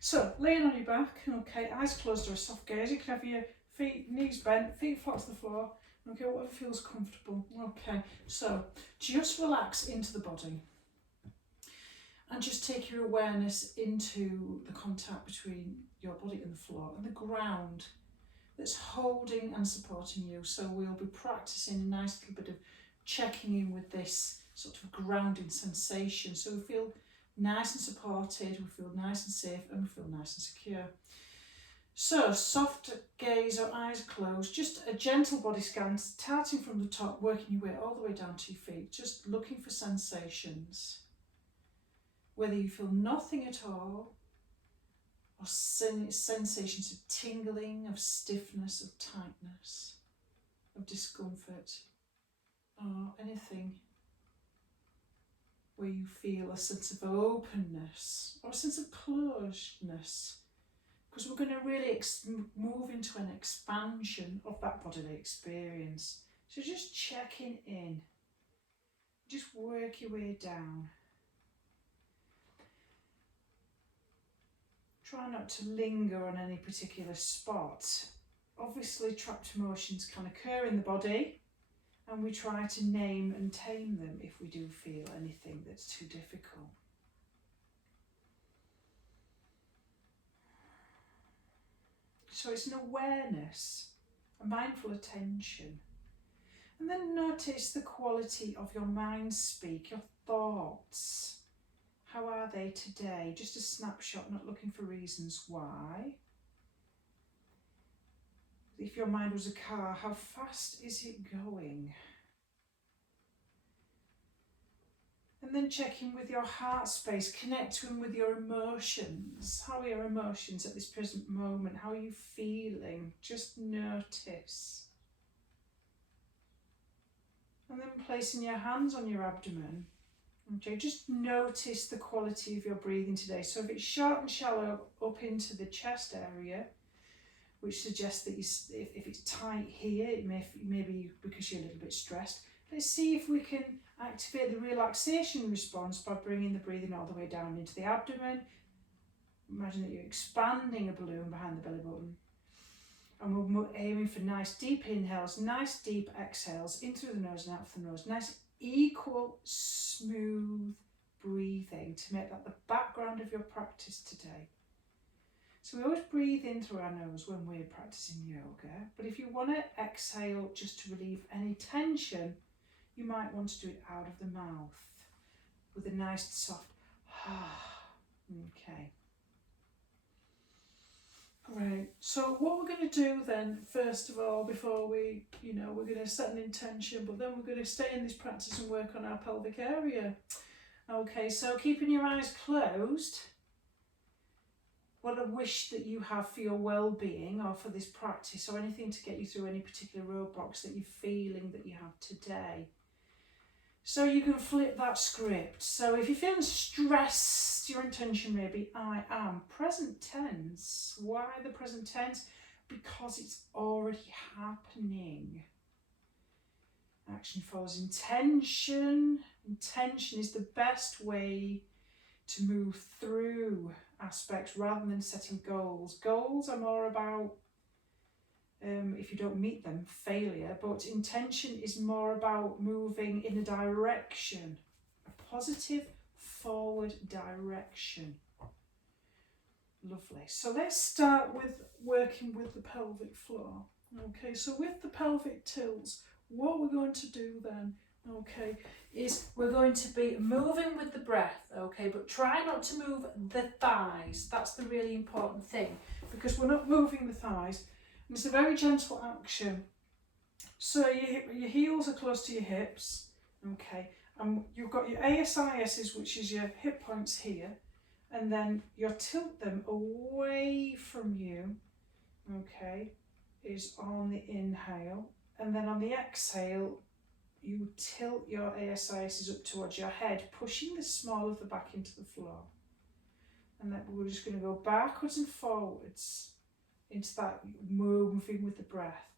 So, laying on your back, okay, eyes closed or a soft gaze. You can have your feet, knees bent, feet flat to the floor, okay, whatever feels comfortable. Okay, so just relax into the body and just take your awareness into the contact between your body and the floor and the ground that's holding and supporting you. So we'll be practicing a nice little bit of checking in with this sort of grounding sensation. So we feel nice and supported, we feel nice and safe, and we feel nice and secure. So soft gaze or eyes closed, just a gentle body scan, starting from the top, working your way all the way down to your feet, just looking for sensations. Whether you feel nothing at all, or sensations of tingling, of stiffness, of tightness, of discomfort, or anything where you feel a sense of openness or a sense of closedness, because we're going to really move into an expansion of that bodily experience. So just checking in, just work your way down. Try not to linger on any particular spot. Obviously, trapped emotions can occur in the body, and we try to name and tame them if we do feel anything that's too difficult. So it's an awareness, a mindful attention. And then notice the quality of your mind speak, your thoughts. How are they today? Just a snapshot, not looking for reasons why. If your mind was a car, how fast is it going? And then check in with your heart space, connect with your emotions. How are your emotions at this present moment? How are you feeling? Just notice. And then placing your hands on your abdomen. Okay, just notice the quality of your breathing today. So if it's short and shallow up into the chest area, which suggests that if it's tight here, it may be because you're a little bit stressed. Let's see if we can activate the relaxation response by bringing the breathing all the way down into the abdomen. Imagine that you're expanding a balloon behind the belly button. And we're aiming for nice deep inhales, nice deep exhales, in through the nose and out through the nose. Nice equal, smooth breathing to make that the background of your practice today. So we always breathe in through our nose when we're practicing yoga, but if you want to exhale just to relieve any tension, you might want to do it out of the mouth with a nice soft okay. Great. So what we're going to do then, first of all, before we, we're going to set an intention, but then we're going to stay in this practice and work on our pelvic area. Okay, so keeping your eyes closed, what a wish that you have for your well-being or for this practice or anything to get you through any particular roadblocks that you're feeling that you have today. So you can flip that script. So if you're feeling stressed, your intention may be I am. Present tense. Why the present tense? Because it's already happening. Action follows intention. Intention is the best way to move through aspects rather than setting goals. Goals are more about, if you don't meet them, failure, but intention is more about moving in a direction, a positive forward direction. Lovely. So let's start with working with the pelvic floor. Okay, so with the pelvic tilts, what we're going to do then, okay, is we're going to be moving with the breath, okay, but try not to move the thighs. That's the really important thing, because we're not moving the thighs. And it's a very gentle action. So your heels are close to your hips, okay, and you've got your ASISs, which is your hip points here, and then you tilt them away from you, okay, is on the inhale, and then on the exhale, you tilt your ASISs up towards your head, pushing the small of the back into the floor. And then we're just going to go backwards and forwards into that moving with the breath.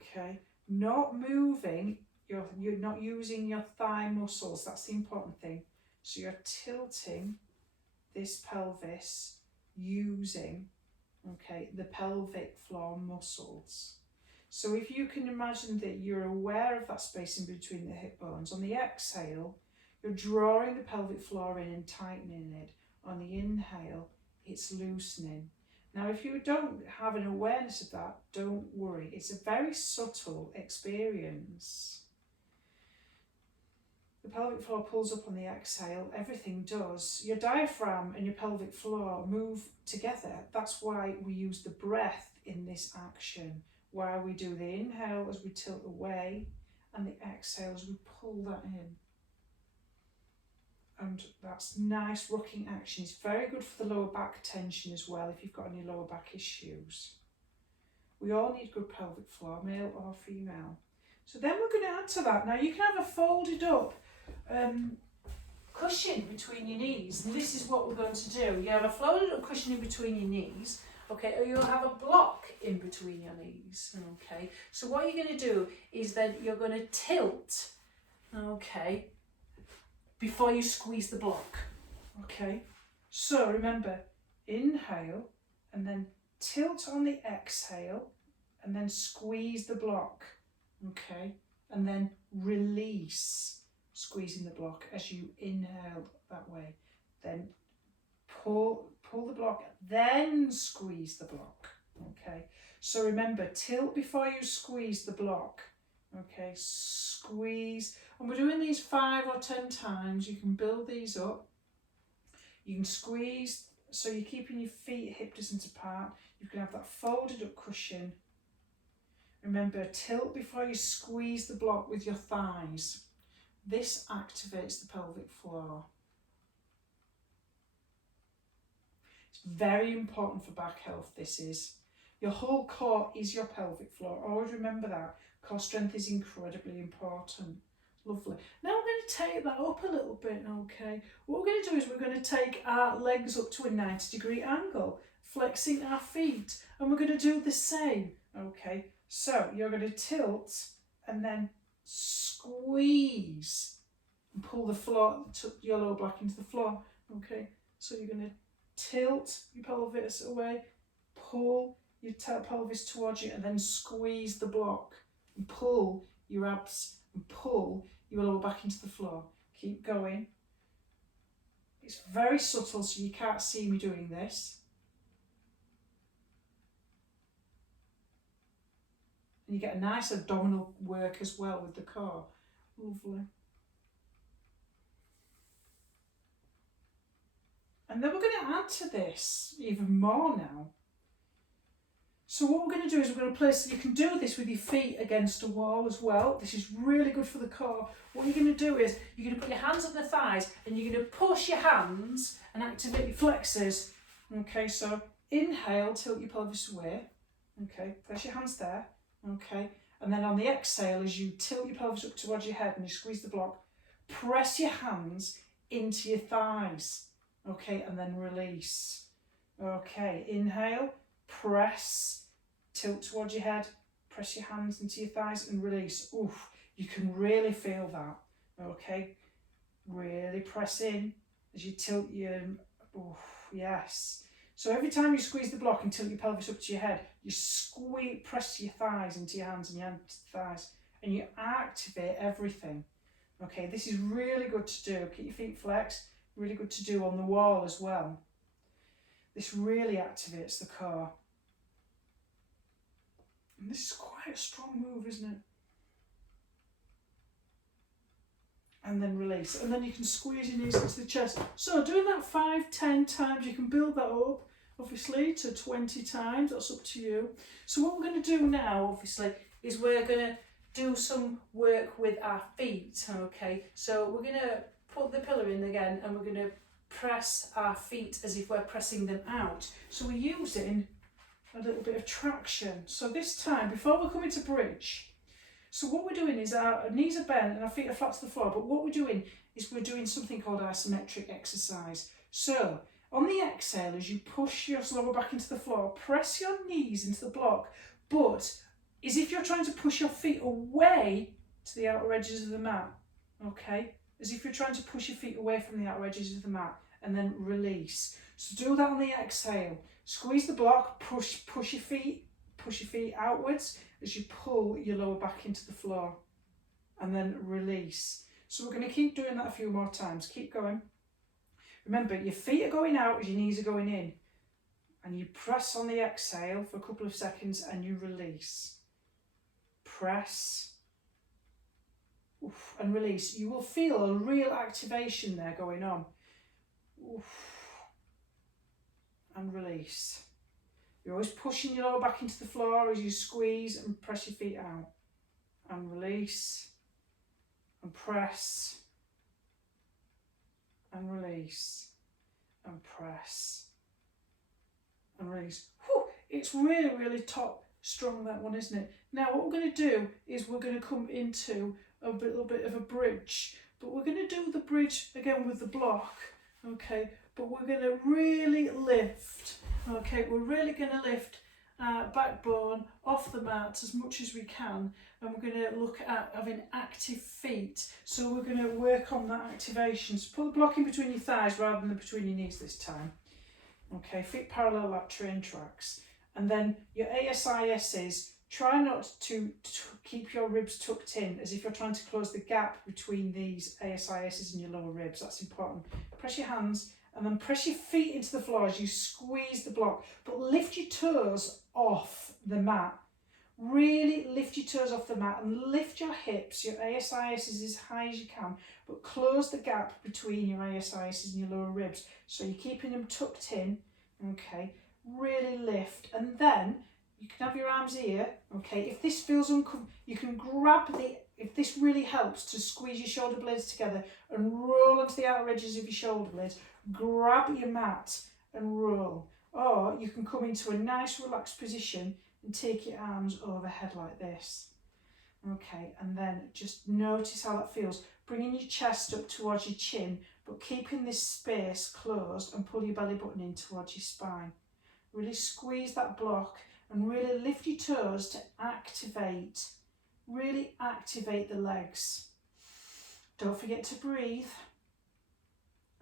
Okay, not moving, you're not using your thigh muscles, that's the important thing. So you're tilting this pelvis using, okay, the pelvic floor muscles. So if you can imagine that you're aware of that space in between the hip bones, on the exhale, you're drawing the pelvic floor in and tightening it. On the inhale, it's loosening. Now, if you don't have an awareness of that, don't worry. It's a very subtle experience. The pelvic floor pulls up on the exhale, everything does. Your diaphragm and your pelvic floor move together. That's why we use the breath in this action, where we do the inhale as we tilt away and the exhale as we pull that in. And that's nice rocking action. It's very good for the lower back tension as well if you've got any lower back issues. We all need good pelvic floor, male or female. So then we're going to add to that. Now you can have a folded up cushion between your knees, and this is what we're going to do. You have a folded up cushion in between your knees, okay, or you'll have a block in between your knees, okay. So what you're going to do is then you're going to tilt, okay, before you squeeze the block, okay. So remember, inhale and then tilt on the exhale and then squeeze the block, okay, and then release, squeezing the block as you inhale that way. Then pull the block, then squeeze the block, okay. So remember, tilt before you squeeze the block, okay, squeeze, and we're doing these 5 or 10 times. You can build these up. You can squeeze, so you're keeping your feet hip distance apart. You can have that folded up cushion. Remember, tilt before you squeeze the block with your thighs. This activates the pelvic floor. It's very important for back health, this is. Your whole core is your pelvic floor. Always remember that. Core strength is incredibly important. Lovely. Now we're going to take that up a little bit, okay. What we're going to do is we're going to take our legs up to a 90-degree angle, flexing our feet, and we're going to do the same, okay. So you're going to tilt and then squeeze and pull the floor, your lower back into the floor, okay. So you're going to tilt your pelvis away, pull your pelvis towards you, and then squeeze the block and pull your abs and pull your lower back into the floor. Keep going. It's very subtle, so you can't see me doing this. And you get a nice abdominal work as well with the core. Lovely. And then we're going to add to this even more now. So what we're going to do is we're going to place, you can do this with your feet against a wall as well. This is really good for the core. What you're going to do is you're going to put your hands on the thighs and you're going to push your hands and activate your flexors. Okay, so inhale, tilt your pelvis away. Okay, place your hands there. Okay, and then on the exhale, as you tilt your pelvis up towards your head and you squeeze the block, press your hands into your thighs. Okay, and then release. Okay, inhale, press, tilt towards your head, press your hands into your thighs and release. Oof, you can really feel that. Okay, really press in as you tilt your, oof, yes. So every time you squeeze the block and tilt your pelvis up to your head, you press your thighs into your hands and your hands to the thighs, and you activate everything. Okay, this is really good to do. Keep your feet flexed, really good to do on the wall as well. This really activates the core. And this is quite a strong move, isn't it? And then release. And then you can squeeze your knees into the chest. So doing that 5, 10 times, you can build that up, obviously, to 20 times. That's up to you. So what we're going to do now, obviously, is we're going to do some work with our feet, okay? So we're going to put the pillow in again and we're going to press our feet as if we're pressing them out. So we're using a little bit of traction. So this time, before we come into bridge, so what we're doing is our knees are bent and our feet are flat to the floor, but what we're doing is we're doing something called isometric exercise. So on the exhale, as you push your lower back into the floor, press your knees into the block, but as if you're trying to push your feet away to the outer edges of the mat, okay? As if you're trying to push your feet away from the outer edges of the mat. and then release. So do that on the exhale. Squeeze the block, push your feet outwards as you pull your lower back into the floor, and then release. So we're going to keep doing that a few more times. Keep going. Remember, your feet are going out as your knees are going in, and you press on the exhale for a couple of seconds and you release. Press, oof, and release. You will feel a real activation there going on. Oof, and release. You're always pushing your lower back into the floor as you squeeze and press your feet out. And release, and press, and release, and press, and release. Whew, it's really, really top strong, that one, isn't it? Now what we're going to do is we're going to come into a little bit of a bridge, but we're going to do the bridge again with the block, okay, but we're going to really lift, okay, we're really going to lift backbone off the mat as much as we can, and we're going to look at having active feet. So we're going to work on that activation. So put the block in between your thighs rather than between your knees this time. Okay, feet parallel like train tracks. And then your ASISs, try not to keep your ribs tucked in as if you're trying to close the gap between these ASISs and your lower ribs. That's important. Press your hands and then press your feet into the floor as you squeeze the block, but lift your toes off the mat. Really lift your toes off the mat and lift your hips, your ASISs as high as you can, but close the gap between your ASISs and your lower ribs. So you're keeping them tucked in, okay? Really lift, and then you can have your arms here, okay? If this feels uncomfortable, you can grab if this really helps to squeeze your shoulder blades together and roll onto the outer edges of your shoulder blades, grab your mat and roll. Or you can come into a nice relaxed position and take your arms overhead like this. Okay, and then just notice how that feels. Bringing your chest up towards your chin, but keeping this space closed, and pull your belly button in towards your spine. Really squeeze that block and really lift your toes to activate, really activate the legs. Don't forget to breathe,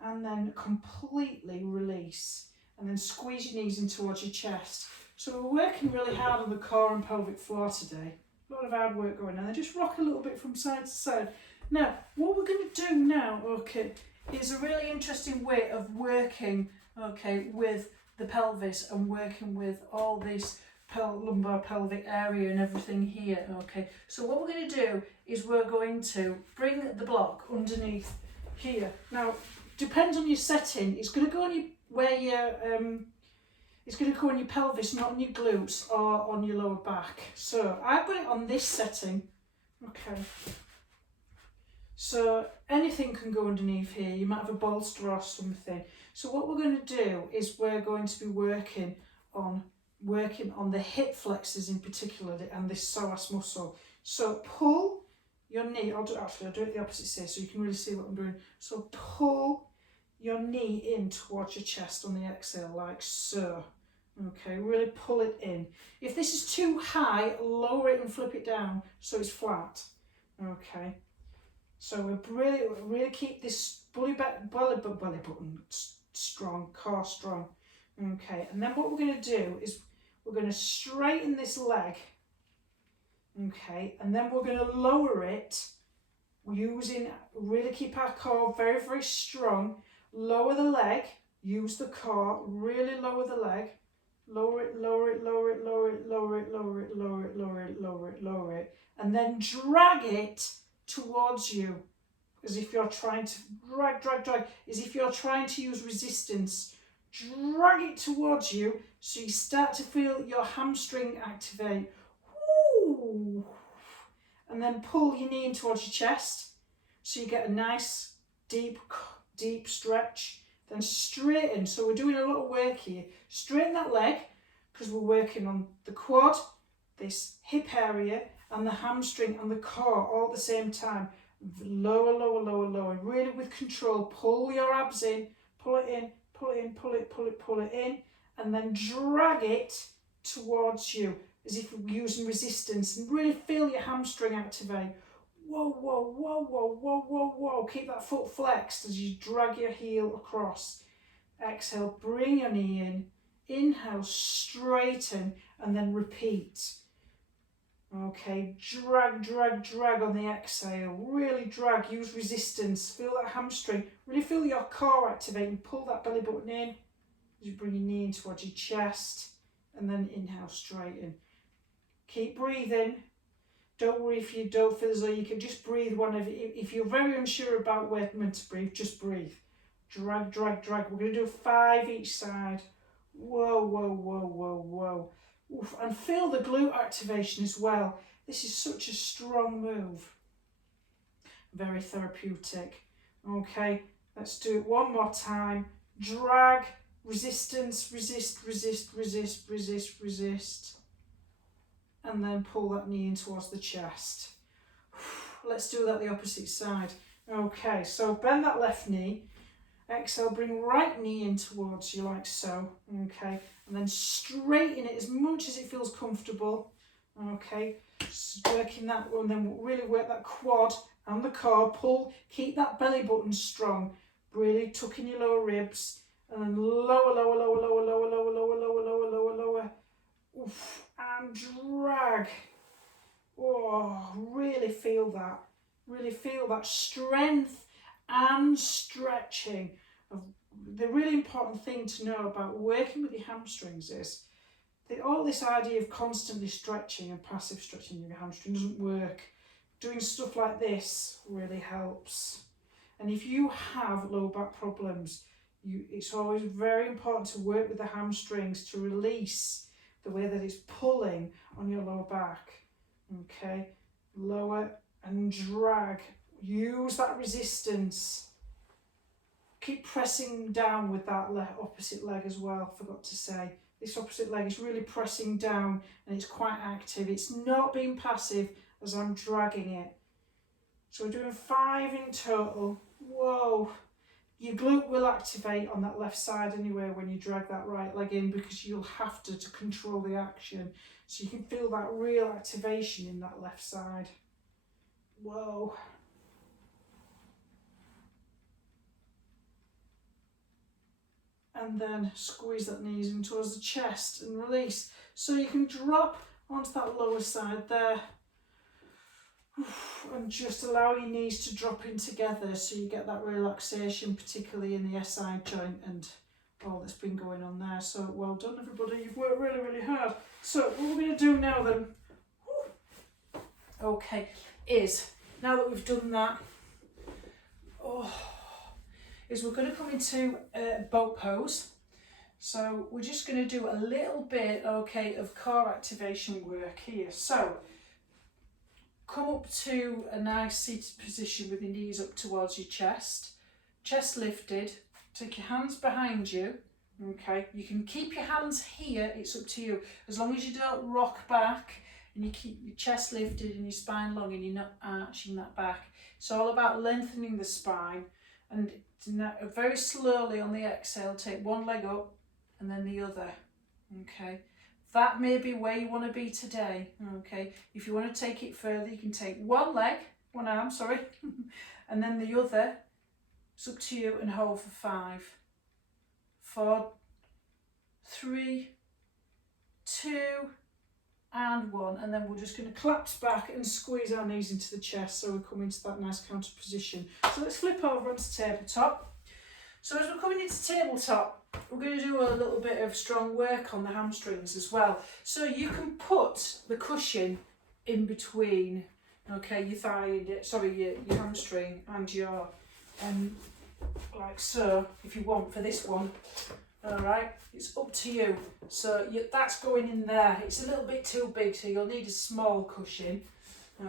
and then completely release, and then squeeze your knees in towards your chest. So we're working really hard on the core and pelvic floor today. A lot of hard work going on. And just rock a little bit from side to side. Now, what we're going to do now, okay, is a really interesting way of working, okay, with the pelvis and working with all this lumbar pelvic area and everything here, okay. So what we're going to do is we're going to bring the block underneath here. Now, depends on your setting. It's going to go on your, where your it's going to go on your pelvis, not on your glutes or on your lower back. So I've got it on this setting, okay. So anything can go underneath here. You might have a bolster or something. So what we're going to do is we're going to be working on the hip flexors in particular and this psoas muscle. So pull your knee. I'll do it the opposite side so you can really see what I'm doing. So pull your knee in towards your chest on the exhale, like so. Okay, really pull it in. If this is too high, lower it and flip it down so it's flat. Okay, so we really keep this belly button strong, core strong. Okay, and then what we're going to do is we're going to straighten this leg. Okay, and then we're going to lower it really keep our core very, very strong. Lower the leg, use the core, really lower the leg. Lower it, lower it, lower it, lower it, lower it, lower it, lower it, lower it, lower it, lower it, and then drag it towards you as if you're trying to drag, as if you're trying to use resistance. Drag it towards you so you start to feel your hamstring activate. Woo! And then pull your knee in towards your chest so you get a nice deep stretch. Then straighten, so we're doing a lot of work here. Straighten that leg, because we're working on the quad, this hip area, and the hamstring and the core all at the same time. Lower, lower, lower, lower. Really with control. Pull your abs in, pull it in, pull it in, pull it, pull it, pull it in, and then drag it towards you, as if you're using resistance, and really feel your hamstring activate. Whoa, whoa, whoa, whoa, whoa, whoa, whoa. Keep that foot flexed as you drag your heel across. Exhale, bring your knee in. Inhale, straighten, and then repeat. Okay, drag, drag, drag on the exhale. Really drag, use resistance. Feel that hamstring. Really feel your core activating. Pull that belly button in. As you bring your knee in towards your chest. And then inhale, straighten. Keep breathing. Don't worry if you don't feel as though you can just breathe whenever. If you're very unsure about where you're meant to breathe, just breathe. Drag, drag, drag. We're going to do 5 each side. Whoa, whoa, whoa, whoa, whoa. Oof. And feel the glute activation as well. This is such a strong move. Very therapeutic. Okay, let's do it one more time. Drag, resistance, resist, resist, resist, resist, resist. And then pull that knee in towards the chest. Let's do that the opposite side. Okay, so bend that left knee. Exhale, bring right knee in towards you like so. Okay, and then straighten it as much as it feels comfortable. Okay, just working that one, then really work that quad and the core. Pull, keep that belly button strong. Really tuck in your lower ribs. And then lower, lower, lower, lower, lower, lower, lower, lower, lower, lower, lower. Oof, and drag. Oh, really feel that. Really feel that strength and stretching. The really important thing to know about working with your hamstrings is that all this idea of constantly stretching and passive stretching your hamstring doesn't work. Doing stuff like this really helps. And if you have low back problems, it's always very important to work with the hamstrings to release the way that it's pulling on your lower back. Okay, lower and drag. Use that resistance. Keep pressing down with that opposite leg as well, forgot to say. This opposite leg is really pressing down and it's quite active. It's not being passive as I'm dragging it. So we're doing 5 in total. Whoa. Your glute will activate on that left side anyway when you drag that right leg in, because you'll have to control the action. So you can feel that real activation in that left side. Whoa. And then squeeze that knees in towards the chest and release. So you can drop onto that lower side there. And just allow your knees to drop in together so you get that relaxation, particularly in the SI joint and all that's been going on there. So well done everybody, you've worked really, really hard. So what we're going to do now then, okay, is now that we've done that, is we're going to come into boat pose. So we're just going to do a little bit, okay, of core activation work here. So come up to a nice seated position with your knees up towards your chest lifted. Take your hands behind you. Okay, you can keep your hands here, it's up to you, as long as you don't rock back and you keep your chest lifted and your spine long and you're not arching that back. It's all about lengthening the spine. And now, very slowly on the exhale, take one leg up and then the other. Okay, that may be where you want to be today. Okay, if you want to take it further, you can take one arm, and then the other. It's up to you, and hold for 5, 4, 3, 2, and 1. And then we're just going to collapse back and squeeze our knees into the chest so we come into that nice counter position. So let's flip over onto tabletop. So as we're coming into tabletop, we're going to do a little bit of strong work on the hamstrings as well. So you can put the cushion in between, okay, your thigh, your hamstring and your, like so, if you want for this one. Alright, it's up to you. So that's going in there. It's a little bit too big, so you'll need a small cushion.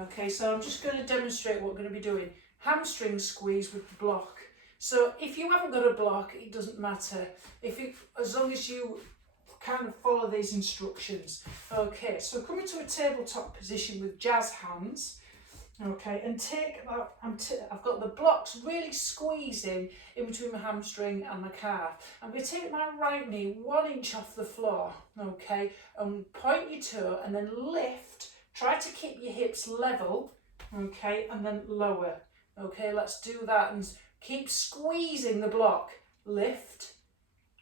Okay, so I'm just going to demonstrate what we're going to be doing. Hamstring squeeze with the block. So if you haven't got a block, it doesn't matter. As long as you kind of follow these instructions. Okay, so come into a tabletop position with jazz hands. Okay, and take that, I've got the blocks really squeezing in between my hamstring and my calf. I'm going to take my right knee 1 inch off the floor, okay, and point your toe and then lift. Try to keep your hips level, okay, and then lower. Okay, let's do that and keep squeezing the block. Lift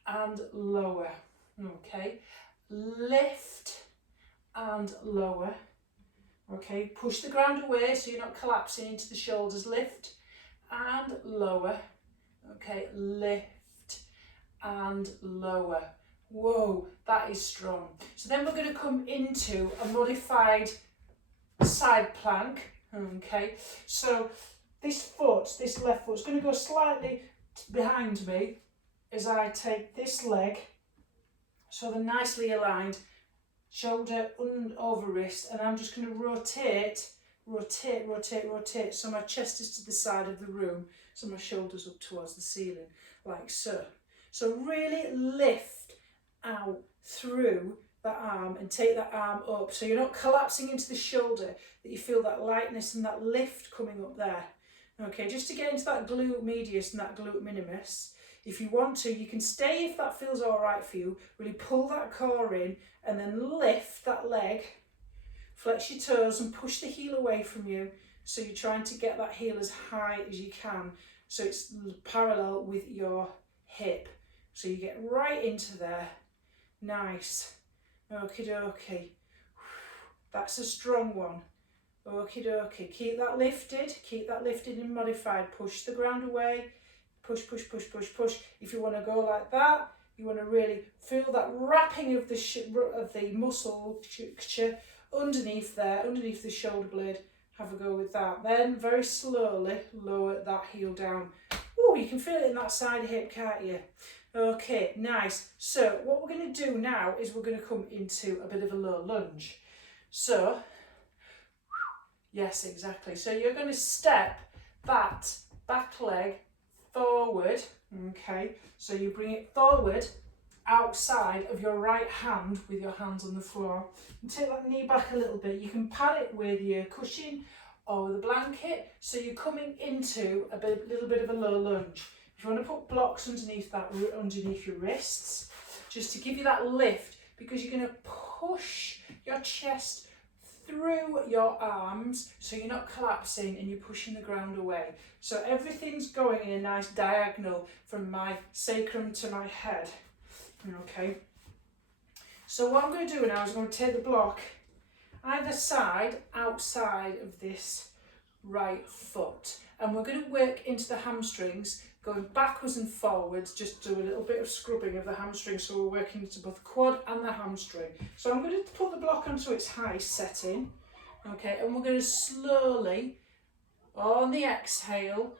and lower. Okay, lift and lower. Okay, push the ground away so you're not collapsing into the shoulders. Lift and lower. Okay, lift and lower. Whoa, that is strong. So then we're going to come into a modified side plank. Okay, so this foot, this left foot, is going to go slightly behind me as I take this leg, so they're nicely aligned, shoulder over wrist, and I'm just going to rotate, so my chest is to the side of the room, so my shoulders up towards the ceiling, like so. So really lift out through that arm and take that arm up, so you're not collapsing into the shoulder, that you feel that lightness and that lift coming up there. Okay, just to get into that glute medius and that glute minimus. If you want to, you can stay if that feels all right for you. Really pull that core in and then lift that leg, flex your toes and push the heel away from you. So you're trying to get that heel as high as you can, so it's parallel with your hip. So you get right into there. Nice. Okie dokie. That's a strong one. Okie dokie. Keep that lifted in modified. Push the ground away. Push, push, push, push, push. If you want to go like that, you want to really feel that wrapping of the muscle underneath there, underneath the shoulder blade. Have a go with that. Then very slowly lower that heel down. Oh, you can feel it in that side hip, can't you? Okay, nice. So what we're going to do now is we're going to come into a bit of a low lunge. So, yes, exactly. So you're going to step that back leg forward, okay? So you bring it forward outside of your right hand with your hands on the floor. And take that knee back a little bit. You can pad it with your cushion or with a blanket. So you're coming into a little bit of a low lunge. If you want to put blocks underneath that, underneath your wrists, just to give you that lift, because you're going to push your chest through your arms, so you're not collapsing and you're pushing the ground away. So everything's going in a nice diagonal from my sacrum to my head. Okay. So what I'm going to do now is I'm going to take the block either side, outside of this right foot, and we're going to work into the hamstrings, going backwards and forwards, just do a little bit of scrubbing of the hamstring, so we're working into both the quad and the hamstring. So I'm going to put the block onto its highest setting, okay, and we're going to slowly, on the exhale,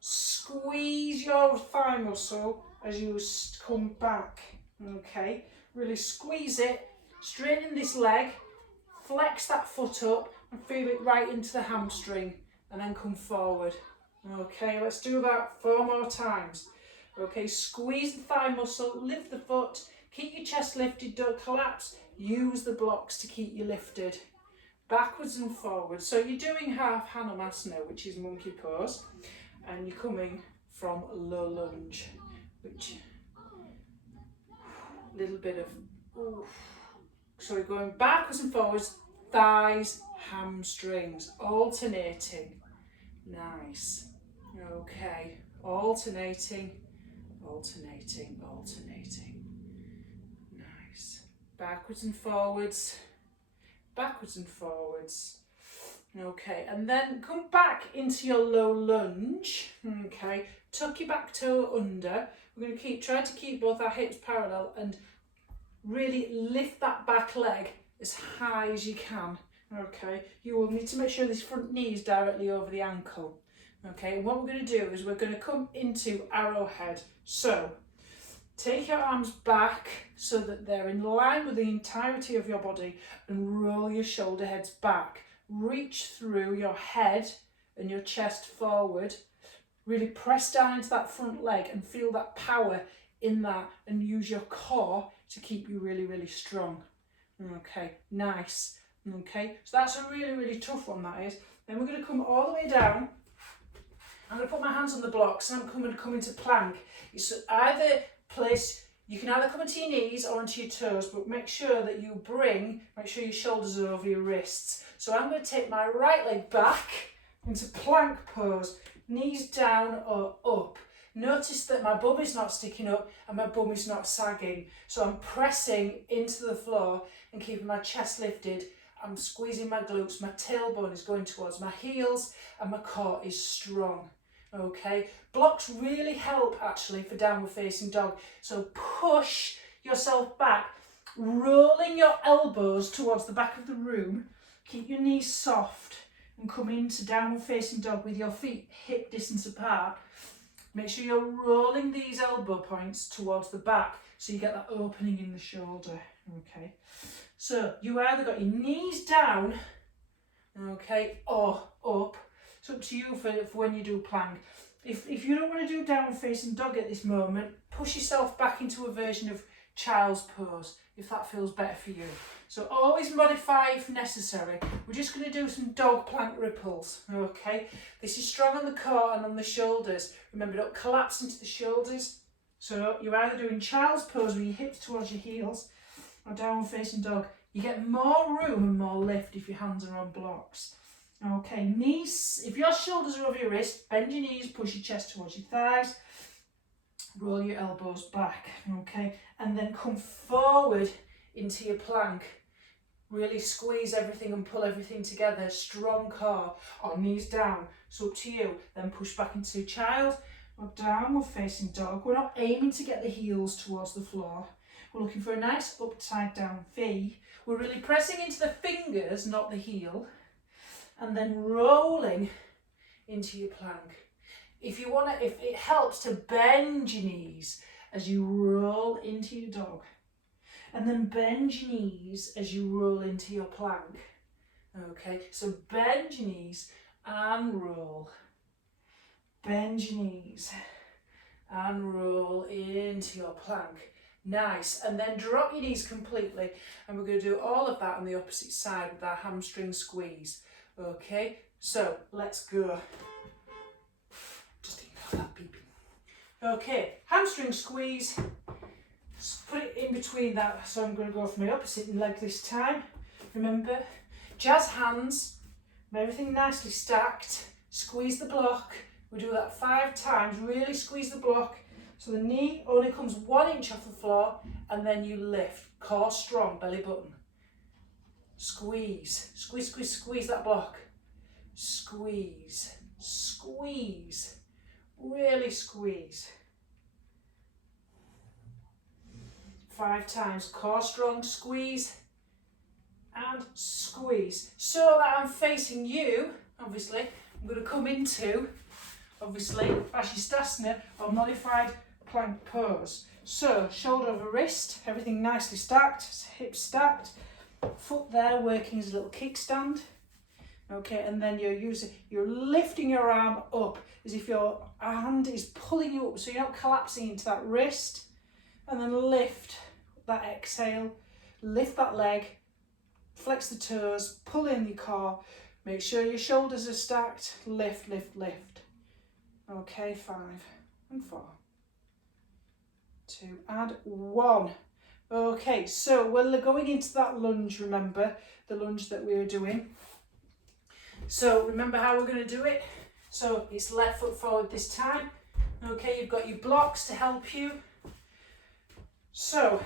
squeeze your thigh muscle as you come back, okay, really squeeze it, straighten this leg, flex that foot up and feel it right into the hamstring, and then come forward. Okay, let's do that 4 more times. Okay, squeeze the thigh muscle, lift the foot, keep your chest lifted, don't collapse, use the blocks to keep you lifted. Backwards and forwards. So you're doing half Hanumasana, which is monkey pose, and you're coming from low lunge, which little bit of oof. So we're going backwards and forwards, thighs, hamstrings, alternating. Nice. Okay, alternating, alternating, alternating. Nice. Backwards and forwards, backwards and forwards. Okay, and then come back into your low lunge. Okay, tuck your back toe under. We're going to try to keep both our hips parallel and really lift that back leg as high as you can. Okay, you will need to make sure this front knee is directly over the ankle. Okay, and what we're going to do is we're going to come into arrowhead. So take your arms back so that they're in line with the entirety of your body, and roll your shoulder heads back. Reach through your head and your chest forward. Really press down into that front leg and feel that power in that, and use your core to keep you really, really strong. Okay, nice. Okay, so that's a really, really tough one, that is. Then we're going to come all the way down. I'm going to put my hands on the blocks and I'm going to come into plank. It's either place, you can either come into your knees or onto your toes, but make sure that you make sure your shoulders are over your wrists. So I'm going to take my right leg back into plank pose, knees down or up. Notice that my bum is not sticking up and my bum is not sagging. So I'm pressing into the floor and keeping my chest lifted. I'm squeezing my glutes, my tailbone is going towards my heels and my core is strong. Okay, blocks really help actually for downward facing dog. So push yourself back, rolling your elbows towards the back of the room. Keep your knees soft and come into downward facing dog with your feet hip distance apart. Make sure you're rolling these elbow points towards the back so you get that opening in the shoulder. Okay, so you either got your knees down, okay, or up. It's up to you for when you do plank. If you don't want to do downward facing dog at this moment, push yourself back into a version of child's pose if that feels better for you. So always modify if necessary. We're just going to do some dog plank ripples, okay? This is strong on the core and on the shoulders. Remember, don't collapse into the shoulders. So you're either doing child's pose with your hips towards your heels or downward facing dog. You get more room and more lift if your hands are on blocks. Okay, knees, if your shoulders are over your wrist, bend your knees, push your chest towards your thighs, roll your elbows back, okay? And then come forward into your plank. Really squeeze everything and pull everything together. Strong core or knees down. So up to you. Then push back into child or downward facing dog. We're not aiming to get the heels towards the floor. We're looking for a nice upside down V. We're really pressing into the fingers, not the heel. And then rolling into your plank. If it helps to bend your knees as you roll into your dog. And then bend your knees as you roll into your plank. Okay, so bend your knees and roll. Bend your knees and roll into your plank. Nice. And then drop your knees completely. And we're going to do all of that on the opposite side with our hamstring squeeze. Okay, so let's go. Just ignore that beeping. Okay, hamstring squeeze. Put it in between that, so I'm going to go for my opposite leg this time. Remember, jazz hands, everything nicely stacked, squeeze the block. We do that 5 times, really squeeze the block so the knee only comes 1 inch off the floor and then you lift, core strong, belly button. Squeeze, squeeze, squeeze, squeeze that block. Squeeze, squeeze, really squeeze. 5 times, core strong, squeeze and squeeze. So that I'm facing you, obviously, I'm going to come into, obviously, Vashisthasana or modified plank pose. So, shoulder over wrist, everything nicely stacked, hips stacked, foot there working as a little kickstand. Okay, and then you're lifting your arm up as if your hand is pulling you up, so you're not collapsing into that wrist. And then lift that exhale, lift that leg, flex the toes, pull in your core, make sure your shoulders are stacked, lift, lift, lift. Okay, 5 and 4, 2 and 1. Okay, so we're going into that lunge, remember, the lunge that we were doing. So remember how we're going to do it? So it's left foot forward this time. Okay, you've got your blocks to help you. So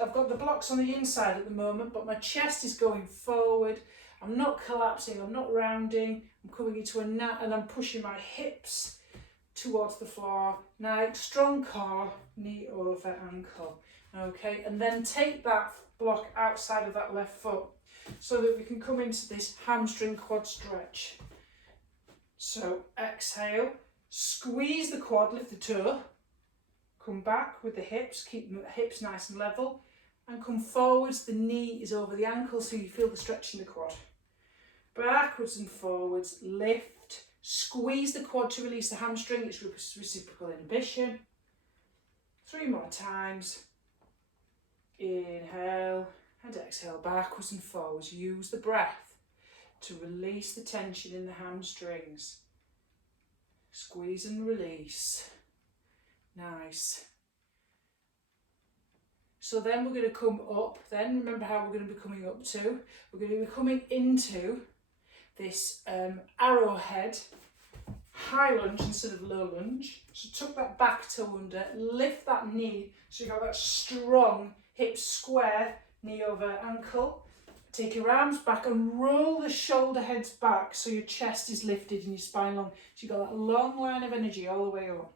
I've got the blocks on the inside at the moment, but my chest is going forward. I'm not collapsing, I'm not rounding. I'm coming into a knot and I'm pushing my hips towards the floor. Now, strong core, knee over ankle. Okay, and then take that block outside of that left foot so that we can come into this hamstring quad stretch. So exhale, squeeze the quad, lift the toe, come back with the hips, keep the hips nice and level, and come forwards, the knee is over the ankle so you feel the stretch in the quad. Backwards and forwards, lift, squeeze the quad to release the hamstring, it's reciprocal inhibition. 3 more times. Inhale and exhale, backwards and forwards. Use the breath to release the tension in the hamstrings. Squeeze and release. Nice. So then we're going to come up. Then remember how we're going to be coming up to. We're going to be coming into this arrowhead high lunge instead of low lunge. So tuck that back toe under, lift that knee so you got that strong hip square, knee over ankle. Take your arms back and roll the shoulder heads back so your chest is lifted and your spine long. So you've got that long line of energy all the way up.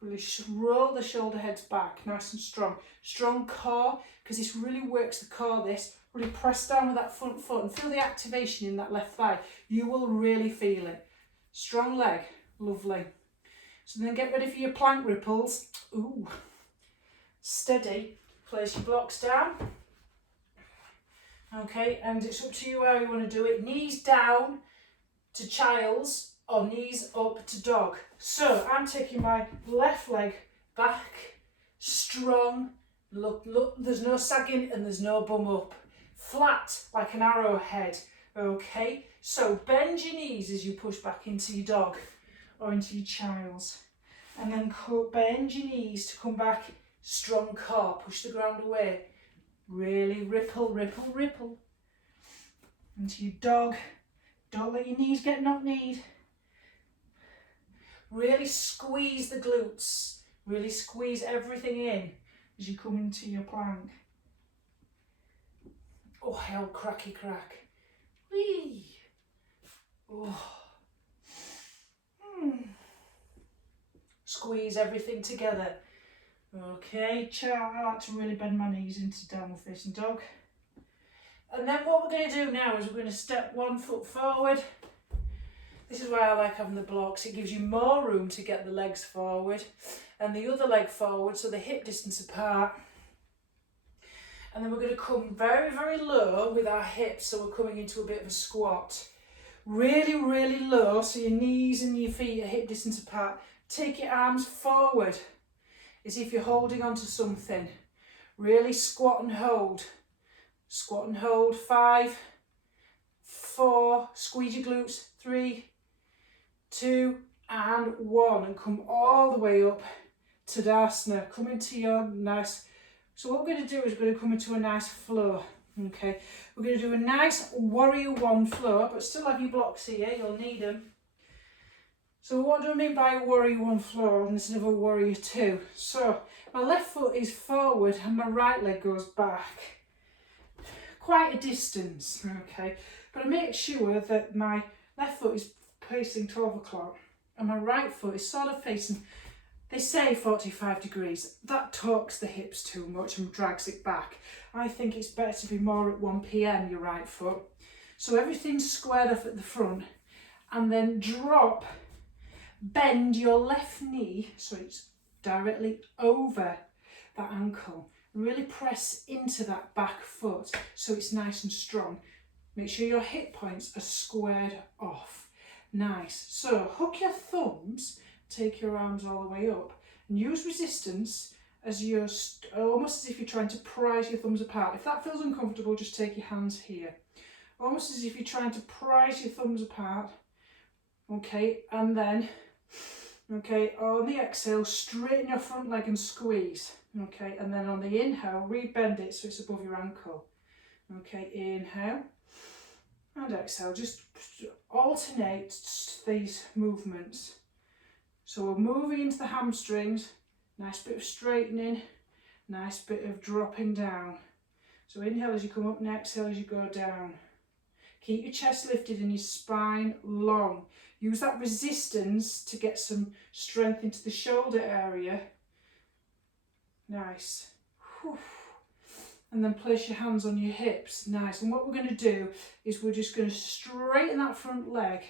Really roll the shoulder heads back, nice and strong. Strong core, because this really works the core, this. Really press down with that front foot and feel the activation in that left thigh. You will really feel it. Strong leg, lovely. So then get ready for your plank ripples. Ooh. Steady, place your blocks down. Okay, and it's up to you how you want to do it. Knees down to child's or knees up to dog. So I'm taking my left leg back, strong. Look, there's no sagging and there's no bum up. Flat like an arrowhead. Okay, so bend your knees as you push back into your dog or into your child's. And then bend your knees to come back, strong core, push the ground away. Really ripple, ripple, ripple. Into your dog. Don't let your knees get knock-kneed. Really squeeze the glutes. Really squeeze everything in as you come into your plank. Oh, hell, cracky crack. Whee! Oh. Squeeze everything together. Okay, I like to really bend my knees into downward facing dog. And then what we're going to do now is we're going to step one foot forward. This is why I like having the blocks. It gives you more room to get the legs forward and the other leg forward, so the hip distance apart. And then we're going to come very, very low with our hips, so we're coming into a bit of a squat. Really, really low, so your knees and your feet are hip distance apart. Take your arms forward as if you're holding onto something. Really squat and hold. Squat and hold. 5, 4, squeeze your glutes. 3, 2, and 1. And come all the way up to Tadasana. Come into your nice... So what we're going to do is we're going to come into a nice flow. Okay, we're going to do a nice warrior one flow, but still have your blocks here, you'll need them. So what do I mean by a warrior one flow instead of a warrior two? So my left foot is forward and my right leg goes back. Quite a distance, okay, but I make sure that my left foot is facing 12 o'clock and my right foot is sort of facing, they say 45 degrees. That torques the hips too much and drags it back. I think it's better to be more at 1 p.m, your right foot. So everything's squared off at the front, and then drop, bend your left knee so it's directly over that ankle. Really press into that back foot so it's nice and strong. Make sure your hip points are squared off. Nice. So hook your thumbs, take your arms all the way up, and use resistance as you're almost as if you're trying to prise your thumbs apart. If that feels uncomfortable, just take your hands here. Almost as if you're trying to prise your thumbs apart. Okay, and then, okay, on the exhale, straighten your front leg and squeeze. Okay, and then on the inhale, re-bend it so it's above your ankle. Okay, inhale and exhale. Just alternate these movements. So we're moving into the hamstrings, nice bit of straightening, nice bit of dropping down. So inhale as you come up and exhale as you go down. Keep your chest lifted and your spine long. Use that resistance to get some strength into the shoulder area. Nice. Whew. And then place your hands on your hips. Nice. And what we're going to do is we're just going to straighten that front leg.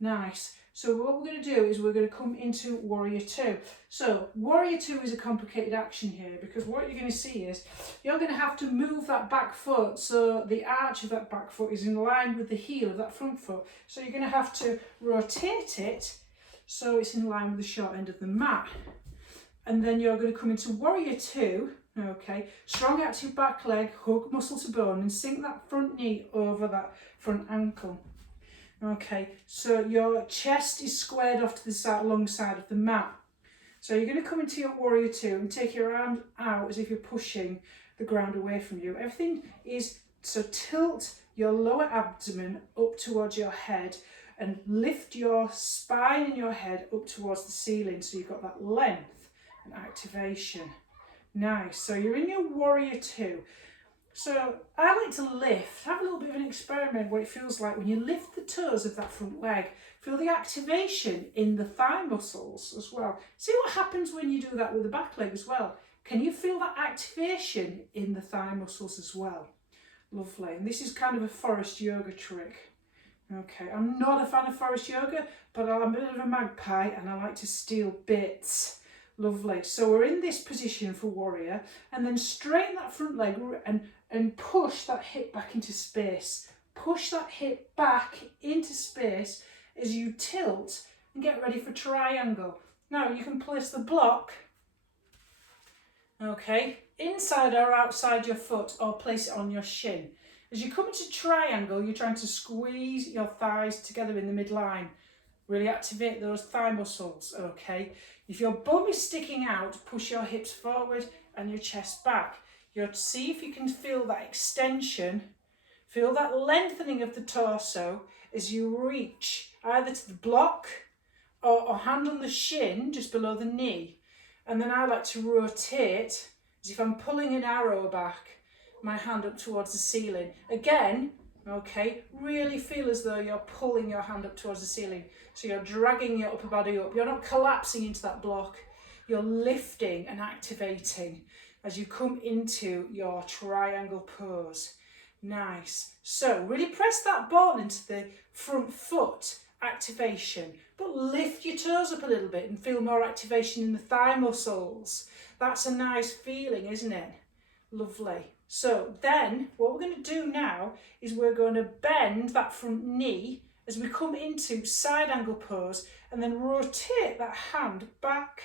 Nice. So what we're going to do is we're going to come into warrior two. So warrior two is a complicated action here, because what you're going to see is you're going to have to move that back foot so the arch of that back foot is in line with the heel of that front foot. So you're going to have to rotate it so it's in line with the short end of the mat. And then you're going to come into warrior two. Okay, strong active back leg, hug muscle to bone, and sink that front knee over that front ankle. Okay, so your chest is squared off to the side, long side of the mat. So you're going to come into your warrior two and take your arms out as if you're pushing the ground away from you. Everything is, so tilt your lower abdomen up towards your head and lift your spine and your head up towards the ceiling so you've got that length and activation. Nice. So you're in your warrior two. So I like to lift, have a little bit of an experiment what it feels like when you lift the toes of that front leg. Feel the activation in the thigh muscles as well. See what happens when you do that with the back leg as well. Can you feel that activation in the thigh muscles as well? Lovely. And this is kind of a forest yoga trick. Okay, I'm not a fan of forest yoga, but I'm a bit of a magpie and I like to steal bits. Lovely. So we're in this position for warrior, and then straighten that front leg and push that hip back into space. Push that hip back into space as you tilt and get ready for triangle. Now you can place the block, okay, inside or outside your foot, or place it on your shin. As you come into triangle, you're trying to squeeze your thighs together in the midline. Really activate those thigh muscles, okay? If your bum is sticking out, push your hips forward and your chest back. You'll see if you can feel that extension, feel that lengthening of the torso as you reach either to the block or hand on the shin just below the knee. And then I like to rotate as if I'm pulling an arrow back, my hand up towards the ceiling. Again, okay, really feel as though you're pulling your hand up towards the ceiling. So you're dragging your upper body up. You're not collapsing into that block. You're lifting and activating as you come into your triangle pose. Nice. So really press that ball into the front foot activation, but lift your toes up a little bit and feel more activation in the thigh muscles. That's a nice feeling, isn't it? Lovely. So then what we're going to do now is we're going to bend that front knee as we come into side angle pose, and then rotate that hand back,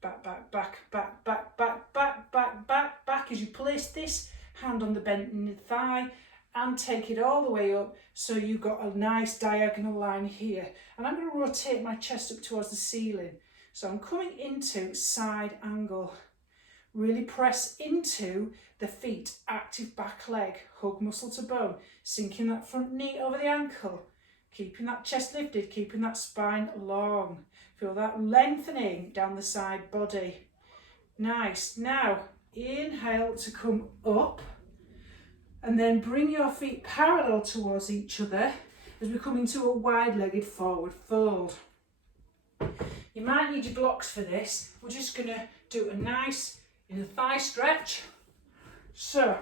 back, back, back, back, back, back, back, back, back, back as you place this hand on the bent thigh and take it all the way up so you've got a nice diagonal line here. And I'm going to rotate my chest up towards the ceiling. So I'm coming into side angle. Really press into the feet, active back leg, hug muscle to bone, sinking that front knee over the ankle, keeping that chest lifted, keeping that spine long. Feel that lengthening down the side body. Nice. Now, inhale to come up, and then bring your feet parallel towards each other as we come into a wide-legged forward fold. You might need your blocks for this. We're just going to do a nice inner thigh stretch. So,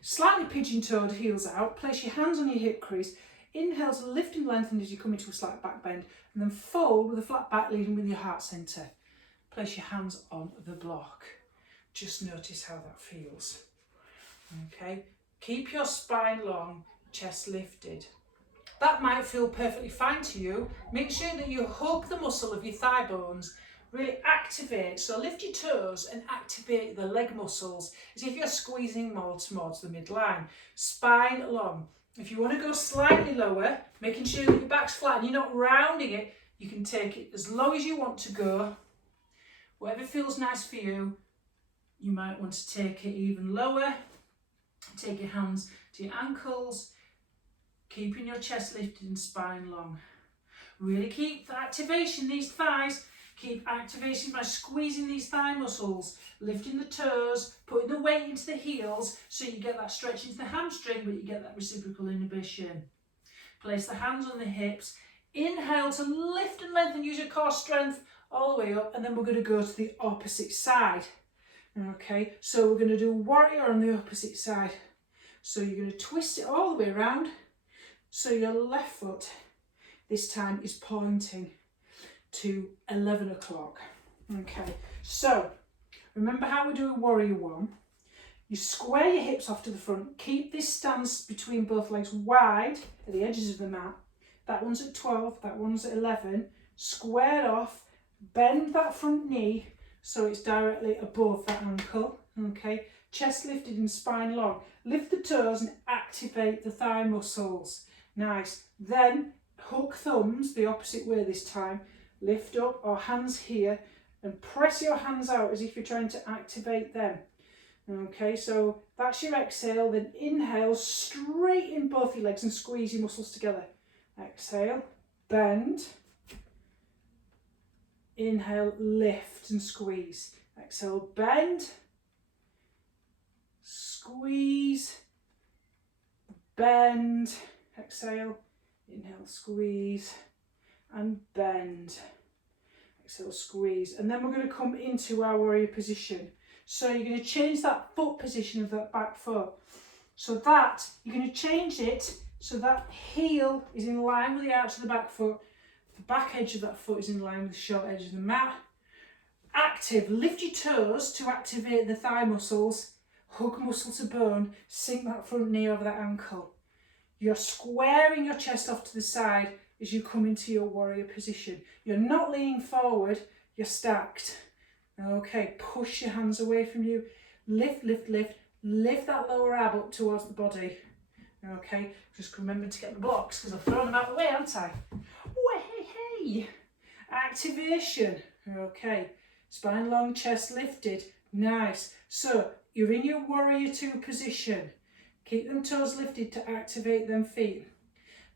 slightly pigeon-toed, heels out. Place your hands on your hip crease. Inhale to lift and lengthen as you come into a slight back bend, and then fold with a flat back leading with your heart centre. Place your hands on the block. Just notice how that feels. Okay, keep your spine long, chest lifted. That might feel perfectly fine to you. Make sure that you hug the muscle of your thigh bones. Really activate, so lift your toes and activate the leg muscles as if you're squeezing more towards the midline. Spine long. If you want to go slightly lower, making sure that your back's flat and you're not rounding it, you can take it as low as you want to go. Whatever feels nice for you, you might want to take it even lower. Take your hands to your ankles, keeping your chest lifted and spine long. Really keep the activation, these thighs. Keep activation by squeezing these thigh muscles, lifting the toes, putting the weight into the heels so you get that stretch into the hamstring, but you get that reciprocal inhibition. Place the hands on the hips. Inhale to lift and lengthen, use your core strength all the way up, and then we're going to go to the opposite side. Okay, so we're going to do warrior on the opposite side. So you're going to twist it all the way around. So your left foot this time is pointing to 11 o'clock. Okay, so remember how we're doing warrior one. You square your hips off to the front. Keep this stance between both legs wide at the edges of the mat. That one's at 12, that one's at 11. Square off, bend that front knee so it's directly above that ankle. Okay, chest lifted and spine long. Lift the toes and activate the thigh muscles. Nice. Then hook thumbs the opposite way this time. Lift up, or hands here, and press your hands out as if you're trying to activate them. Okay, so that's your exhale. Then inhale, straighten both your legs and squeeze your muscles together. exhale, bend, inhale, lift and squeeze, exhale, bend, squeeze, bend, exhale, inhale, squeeze and bend, exhale, squeeze. And then we're going to come into our warrior position. So you're going to change that foot position of that back foot. So that, you're going to change it so that heel is in line with the arch of the back foot. The back edge of that foot is in line with the short edge of the mat. Active, lift your toes to activate the thigh muscles. Hug muscle to bone, sink that front knee over that ankle. You're squaring your chest off to the side as you come into your warrior position. You're not leaning forward, you're stacked. Okay, push your hands away from you. Lift, lift, lift. Lift that lower ab up towards the body. Okay, just remember to get the blocks because I've thrown them out of the way, haven't I? Oh, hey, hey. Activation. Okay, spine long, chest lifted. Nice. So, you're in your warrior 2 position. Keep them toes lifted to activate them feet.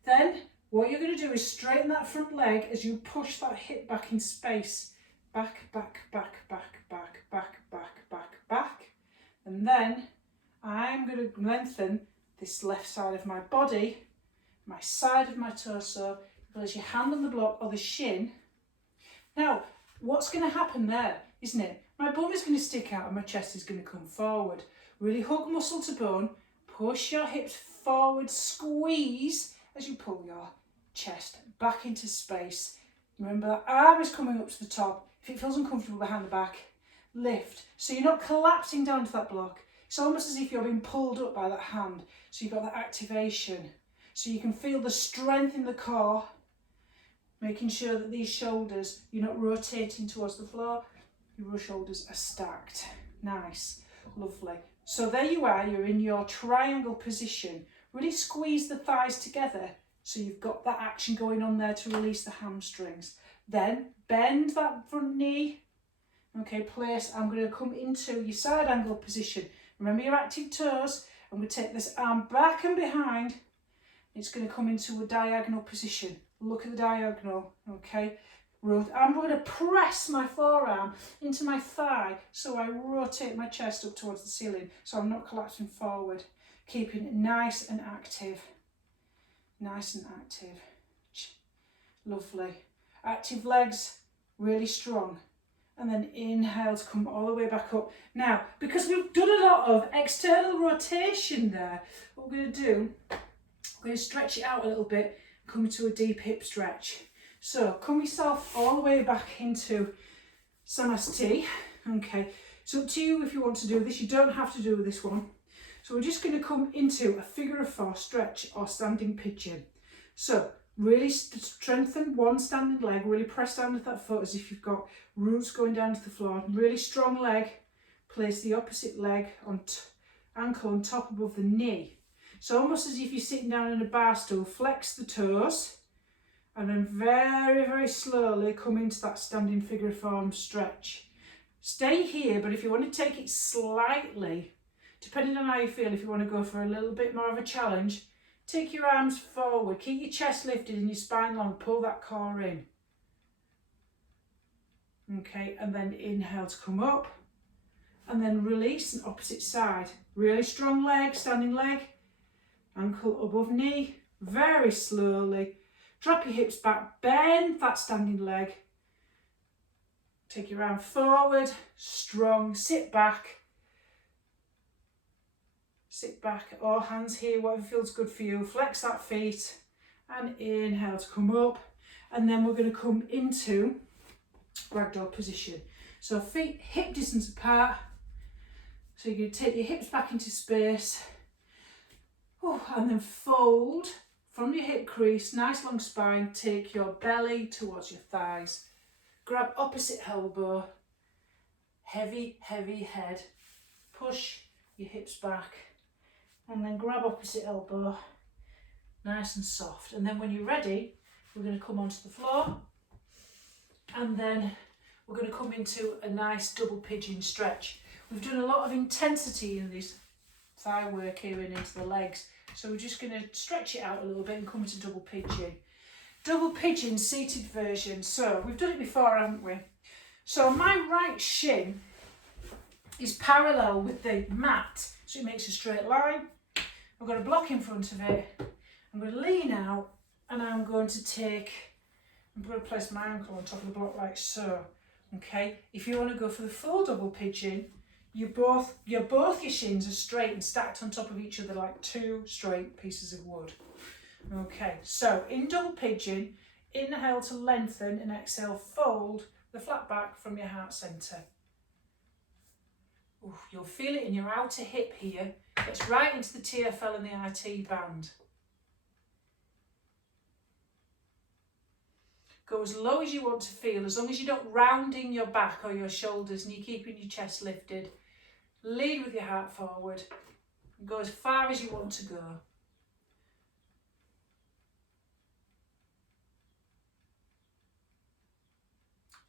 Then, what you're going to do is straighten that front leg as you push that hip back in space. Back, back, back, back, back, back, back, back, back. And then, I'm going to lengthen this left side of my body, my side of my torso. Place your hand on the block or the shin. Now, what's going to happen there, isn't it? My bum is going to stick out and my chest is going to come forward. Really hug muscle to bone. Push your hips forward, squeeze as you pull your chest back into space. Remember that arm is coming up to the top. If it feels uncomfortable behind the back, lift. So you're not collapsing down to that block. It's almost as if you're being pulled up by that hand. So you've got that activation. So you can feel the strength in the core, making sure that these shoulders, you're not rotating towards the floor. Your shoulders are stacked. Nice, lovely. So there you are, you're in your triangle position. Really squeeze the thighs together so you've got that action going on there to release the hamstrings. Then bend that front knee. Okay, place, I'm going to come into your side angle position. Remember your active toes. I'm going to take this arm back and behind. It's going to come into a diagonal position. Look at the diagonal, okay? I'm going to press my forearm into my thigh so I rotate my chest up towards the ceiling so I'm not collapsing forward. Keeping it nice and active. Nice and active. Lovely. Active legs, really strong. And then inhale to come all the way back up. Now, because we've done a lot of external rotation there, what we're going to do, we're going to stretch it out a little bit, come into a deep hip stretch. So, come yourself all the way back into Samasthi. Okay, it's up to you if you want to do this. You don't have to do this one. So, we're just going to come into a figure of 4 stretch or standing pigeon. So, really strengthen one standing leg, really press down with that foot as if you've got roots going down to the floor. Really strong leg. Place the opposite leg on ankle on top above the knee. So almost as if you're sitting down in a bar stool, flex the toes and then very, very slowly come into that standing figure of 4 stretch. Stay here, but if you want to take it slightly, depending on how you feel, if you want to go for a little bit more of a challenge, take your arms forward, keep your chest lifted and your spine long, pull that core in. Okay, and then inhale to come up and then release an opposite side. Really strong leg, standing leg, ankle above knee, very slowly. Drop your hips back, bend that standing leg. Take your arm forward, strong, sit back or hands here, whatever feels good for you. Flex that feet and inhale to come up. And then we're going to come into ragdoll position. So feet hip distance apart. So you're going to take your hips back into space. And then fold from your hip crease, nice long spine. Take your belly towards your thighs. Grab opposite elbow. Heavy, heavy head. Push your hips back. And then grab opposite elbow, nice and soft. And then when you're ready, we're going to come onto the floor. And then we're going to come into a nice double pigeon stretch. We've done a lot of intensity in this thigh work here and into the legs. So we're just going to stretch it out a little bit and come to double pigeon. Double pigeon seated version. So we've done it before, haven't we? So my right shin is parallel with the mat, so it makes a straight line. I've got a block in front of it. I'm going to lean out and I'm going to place my ankle on top of the block like so. Okay, if you want to go for the full double pigeon, both your shins are straight and stacked on top of each other like two straight pieces of wood. Okay, so in double pigeon, inhale to lengthen and exhale, fold the flat back from your heart centre. Ooh, you'll feel it in your outer hip here. Gets right into the TFL and the IT band. Go as low as you want to feel, as long as you're not rounding your back or your shoulders and you're keeping your chest lifted. Lead with your heart forward and go as far as you want to go.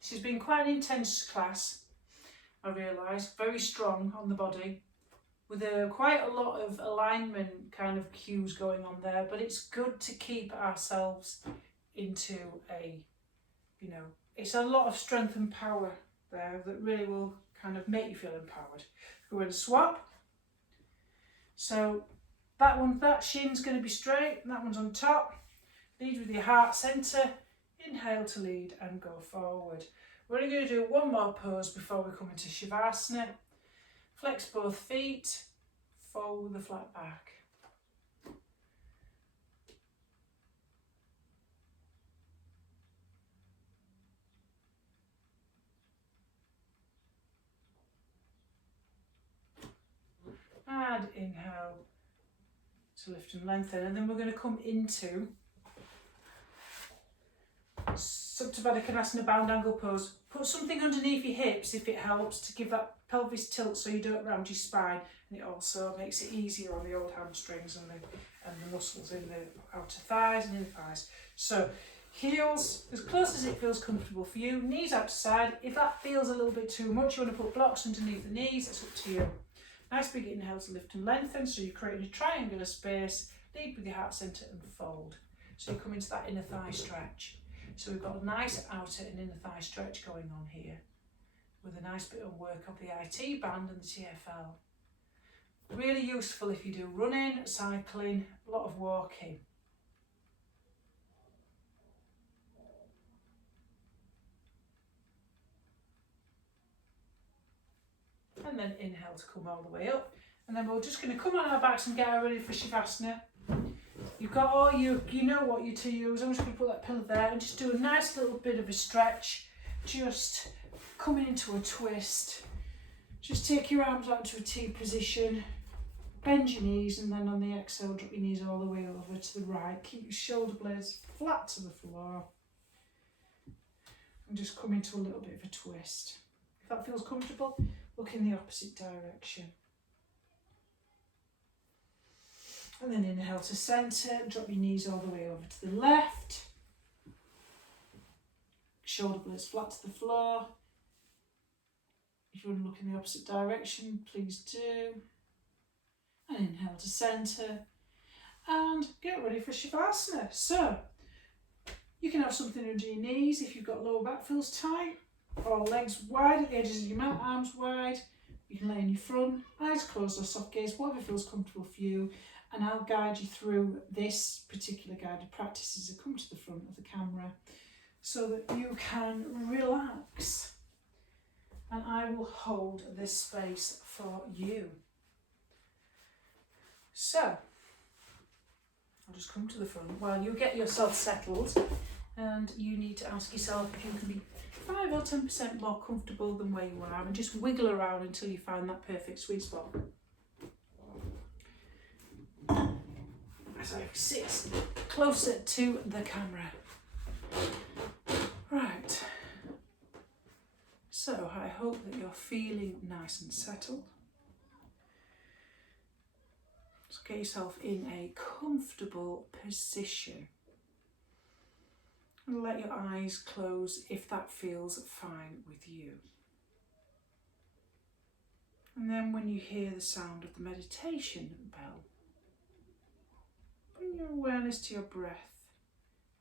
This has been quite an intense class, I realise, very strong on the body, with quite a lot of alignment kind of cues going on there, but it's good to keep ourselves into it's a lot of strength and power there that really will kind of make you feel empowered. We're going to swap. So that shin's going to be straight, and that one's on top. Lead with your heart centre. Inhale to lead and go forward. We're only going to do one more pose before we come into Shavasana. Flex both feet, fold with the flat back. And inhale to lift and lengthen, and then we're going to come into Supta Baddha Konasana bound angle pose. Put something underneath your hips if it helps to give that pelvis tilt so you don't round your spine, and it also makes it easier on the old hamstrings and the muscles in the outer thighs and inner thighs. So heels as close as it feels comfortable for you, knees out to side. If that feels a little bit too much, you want to put blocks underneath the knees, it's up to you. Nice big inhale to lift and lengthen, so you're creating a triangular space. Lead with your heart centre and fold. So you come into that inner thigh stretch. So we've got a nice outer and inner thigh stretch going on here, with a nice bit of work of the IT band and the TFL. Really useful if you do running, cycling, a lot of walking. And then inhale to come all the way up. And then we're just going to come on our backs and get ready for Shavasana. You've got all you know what you to use. I'm just going to put that pillow there and just do a nice little bit of a stretch. Just coming into a twist. Just take your arms out into a T position. Bend your knees, and then on the exhale, drop your knees all the way over to the right. Keep your shoulder blades flat to the floor. And just come into a little bit of a twist. If that feels comfortable, look in the opposite direction. And then inhale to centre, drop your knees all the way over to the left. Shoulder blades flat to the floor. If you want to look in the opposite direction, please do. And inhale to centre. And get ready for Shavasana. So, you can have something under your knees if you've got lower back feels tight, or legs wide at the edges of your mat, arms wide. You can lay in your front, eyes closed or soft gaze, whatever feels comfortable for you. And I'll guide you through this particular guided practice as I come to the front of the camera so that you can relax. And I will hold this space for you. So, I'll just come to the front while you get yourself settled, and you need to ask yourself if you can be 5 or 10% more comfortable than where you are, and just wiggle around until you find that perfect sweet spot. As I sit closer to the camera. Right. So I hope that you're feeling nice and settled. So get yourself in a comfortable position. And let your eyes close if that feels fine with you. And then when you hear the sound of the meditation bell, bring your awareness to your breath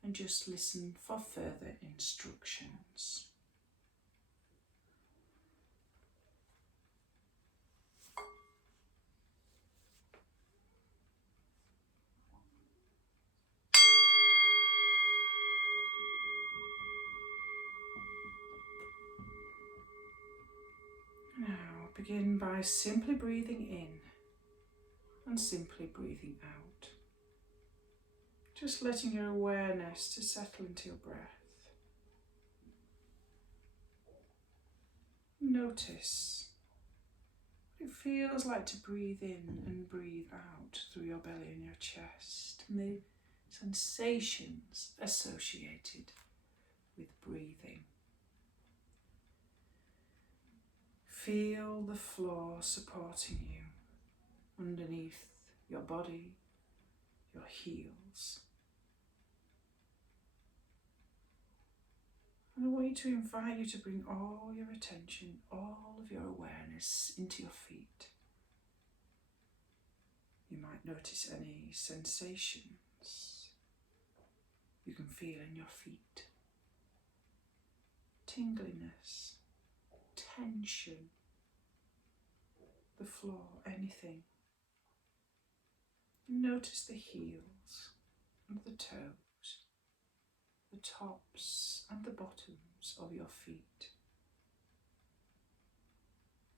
and just listen for further instructions. Now begin by simply breathing in and simply breathing out. Just letting your awareness to settle into your breath. Notice what it feels like to breathe in and breathe out through your belly and your chest, and the sensations associated with breathing. Feel the floor supporting you underneath your body, your heels. And I want to invite you to bring all your attention, all of your awareness into your feet. You might notice any sensations you can feel in your feet. Tingliness, tension, the floor, anything. Notice the heels and the toes, the tops and the bottoms of your feet.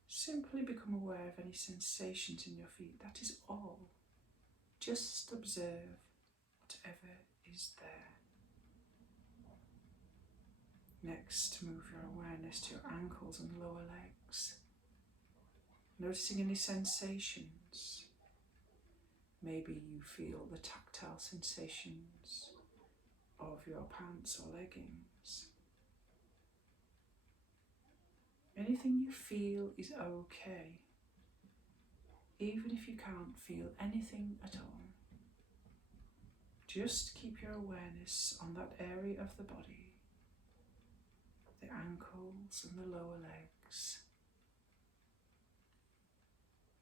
Simply become aware of any sensations in your feet. That is all. Just observe whatever is there. Next, move your awareness to your ankles and lower legs. Noticing any sensations. Maybe you feel the tactile sensations of your pants or leggings. Anything you feel is okay, even if you can't feel anything at all. Just keep your awareness on that area of the body, the ankles and the lower legs.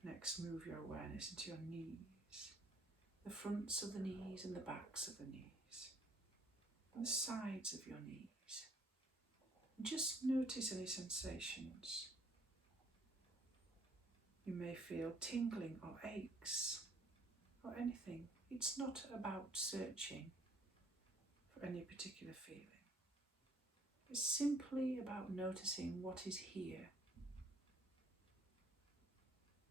Next, move your awareness into your knees, the fronts of the knees and the backs of the knees, and the sides of your knees. And just notice any sensations. You may feel tingling or aches or anything. It's not about searching for any particular feeling. It's simply about noticing what is here.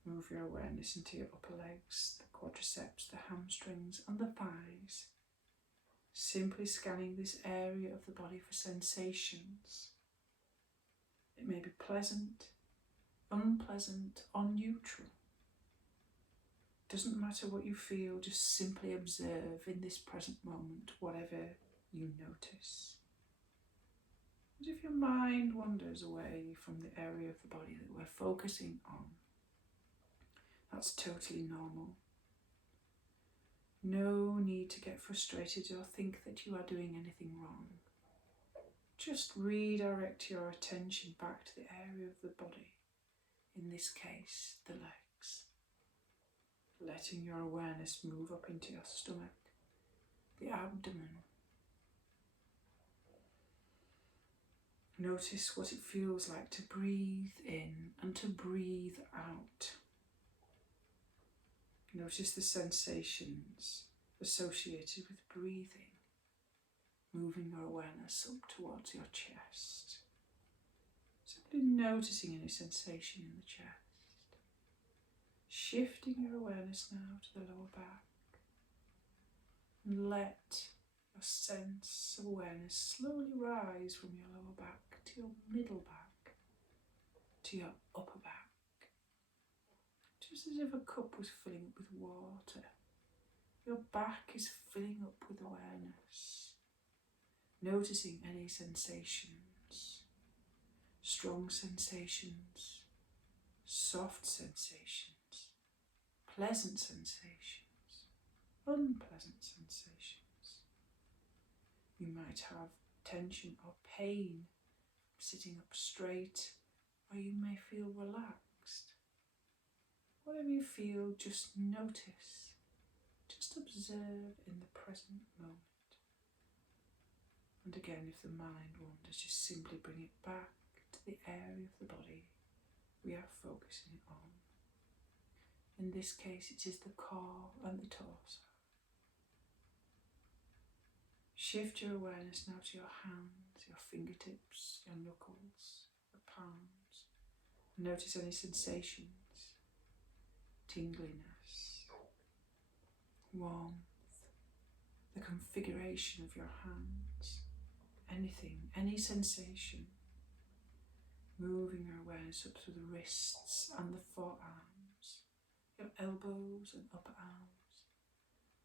Move your awareness into your upper legs, the quadriceps, the hamstrings and the thighs. Simply scanning this area of the body for sensations. It may be pleasant, unpleasant or neutral. Doesn't matter what you feel, just simply observe in this present moment whatever you notice. And if your mind wanders away from the area of the body that we're focusing on, that's totally normal. No need to get frustrated or think that you are doing anything wrong. Just redirect your attention back to the area of the body, in this case, the legs. Letting your awareness move up into your stomach, the abdomen. Notice what it feels like to breathe in and to breathe out. Notice the sensations associated with breathing, moving your awareness up towards your chest. Simply noticing any sensation in the chest. Shifting your awareness now to the lower back. And let your sense of awareness slowly rise from your lower back to your middle back, to your upper back. Just as if a cup was filling up with water, your back is filling up with awareness. Noticing any sensations, strong sensations, soft sensations, pleasant sensations, unpleasant sensations. You might have tension or pain sitting up straight, or you may feel relaxed. Whatever you feel, just notice. Just observe in the present moment. And again, if the mind wanders, just simply bring it back to the area of the body we are focusing on. In this case, it is the core and the torso. Shift your awareness now to your hands, your fingertips, your knuckles, your palms. Notice any sensations, tingliness, warmth, the configuration of your hands, anything, any sensation. Moving your awareness up through the wrists and the forearms, your elbows and upper arms,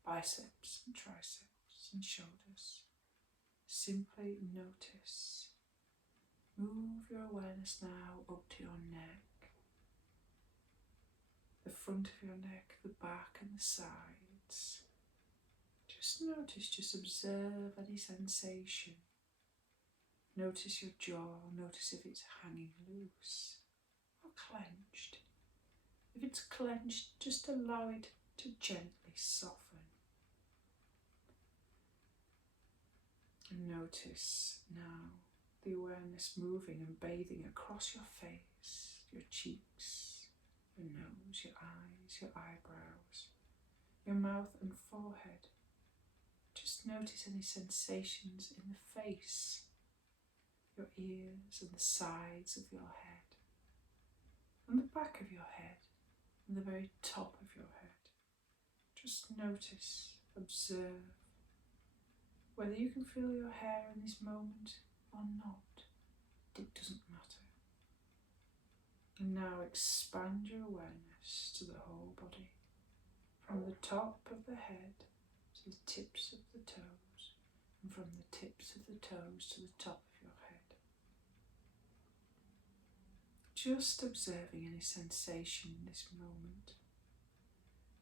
biceps and triceps and shoulders. Simply notice. Move your awareness now up to your neck, the front of your neck, the back and the sides. Just notice, just observe any sensation. Notice your jaw, notice if it's hanging loose or clenched. If it's clenched, just allow it to gently soften. And notice now the awareness moving and bathing across your face, your cheeks, your nose, your eyes, your eyebrows, your mouth and forehead. Just notice any sensations in the face, your ears and the sides of your head, and the back of your head, and the very top of your head. Just notice, observe, whether you can feel your hair in this moment or not, it doesn't matter. And now expand your awareness to the whole body, from the top of the head to the tips of the toes, and from the tips of the toes to the top of your head. Just observing any sensation in this moment.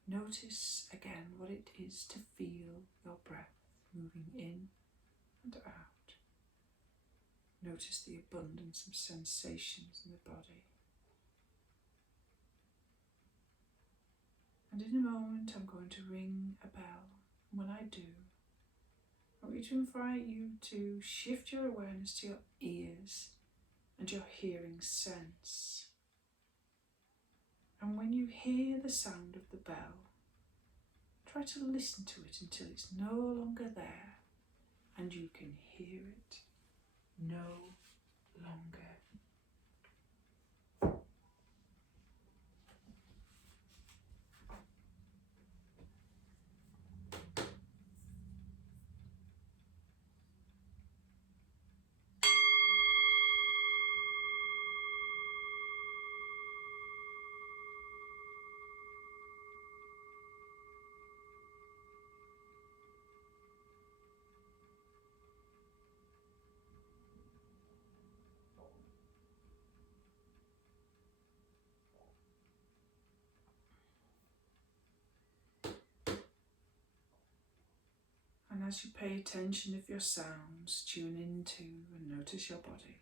Notice again what it is to feel your breath moving in and out. Notice the abundance of sensations in the body. And in a moment I'm going to ring a bell. And when I do, I want you to invite you to shift your awareness to your ears and your hearing sense. And when you hear the sound of the bell, try to listen to it until it's no longer there and you can hear it no longer. And as you pay attention of your sounds, tune into and notice your body.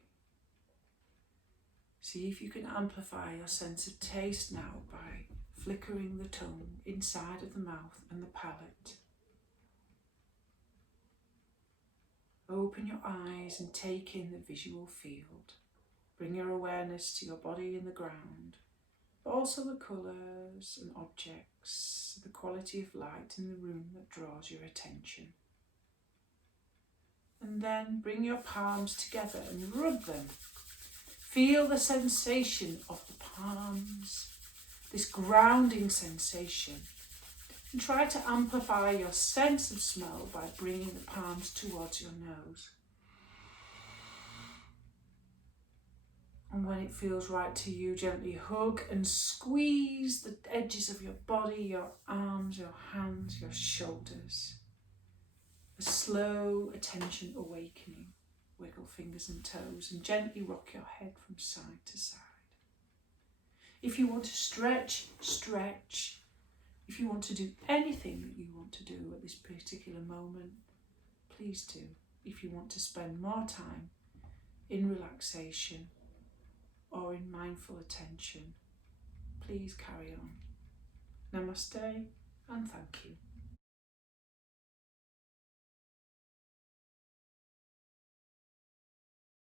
See if you can amplify your sense of taste now by flickering the tongue inside of the mouth and the palate. Open your eyes and take in the visual field. Bring your awareness to your body and the ground, but also the colours and objects, the quality of light in the room that draws your attention. And then bring your palms together and rub them. Feel the sensation of the palms, this grounding sensation. And try to amplify your sense of smell by bringing the palms towards your nose. And when it feels right to you, gently hug and squeeze the edges of your body, your arms, your hands, your shoulders. A slow attention awakening. Wiggle fingers and toes and gently rock your head from side to side. If you want to stretch, stretch. If you want to do anything that you want to do at this particular moment, please do. If you want to spend more time in relaxation or in mindful attention, please carry on. Namaste and thank you.